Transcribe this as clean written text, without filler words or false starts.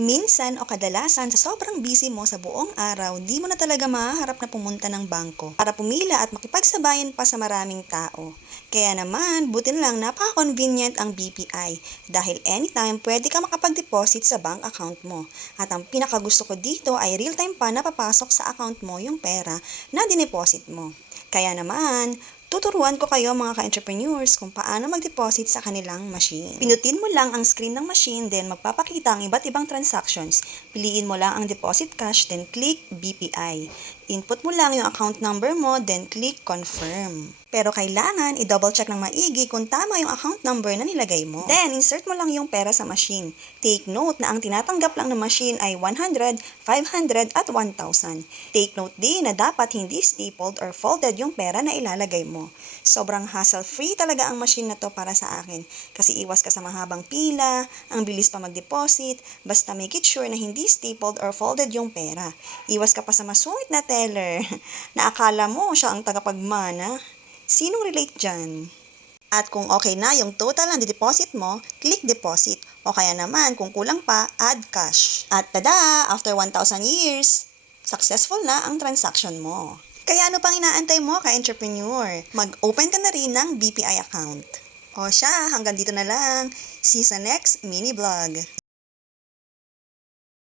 Minsan o kadalasan sa sobrang busy mo sa buong araw, di mo na talaga mahaharap na pumunta ng bangko para pumila at makipagsabayan pa sa maraming tao. Kaya naman, buti na lang napaka-convenient ang BPI dahil anytime pwede ka makapag-deposit sa bank account mo. At ang pinakagusto ko dito ay real-time pa napapasok sa account mo yung pera na dineposit mo. Kaya naman, tuturuan ko kayo mga ka-entrepreneurs kung paano mag-deposit sa kanilang machine. Pinutin mo lang ang screen ng machine, then magpapakita ang iba't ibang transactions. Piliin mo lang ang deposit cash, then click BPI. Input mo lang yung account number mo, then click confirm. Pero kailangan i-double check ng maigi kung tama yung account number na nilagay mo. Then, insert mo lang yung pera sa machine. Take note na ang tinatanggap lang ng machine ay 100, 500 at 1,000. Take note din na dapat hindi stapled or folded yung pera na ilalagay mo. Sobrang hassle-free talaga ang machine na to para sa akin kasi iwas ka sa mahabang pila, ang bilis pa mag-deposit, basta make it sure na hindi stapled or folded yung pera. Iwas ka pa sa masungit na teller na akala mo siya ang tagapagmana. Sinong relate dyan? At kung okay na yung total ng deposit mo, click deposit. O kaya naman, kung kulang pa, add cash. At tada! After 1,000 years, successful na ang transaction mo. Kaya ano pang inaantay mo ka-entrepreneur? Mag-open ka na rin ng BPI account. O siya, hanggang dito na lang. See you sa next mini vlog.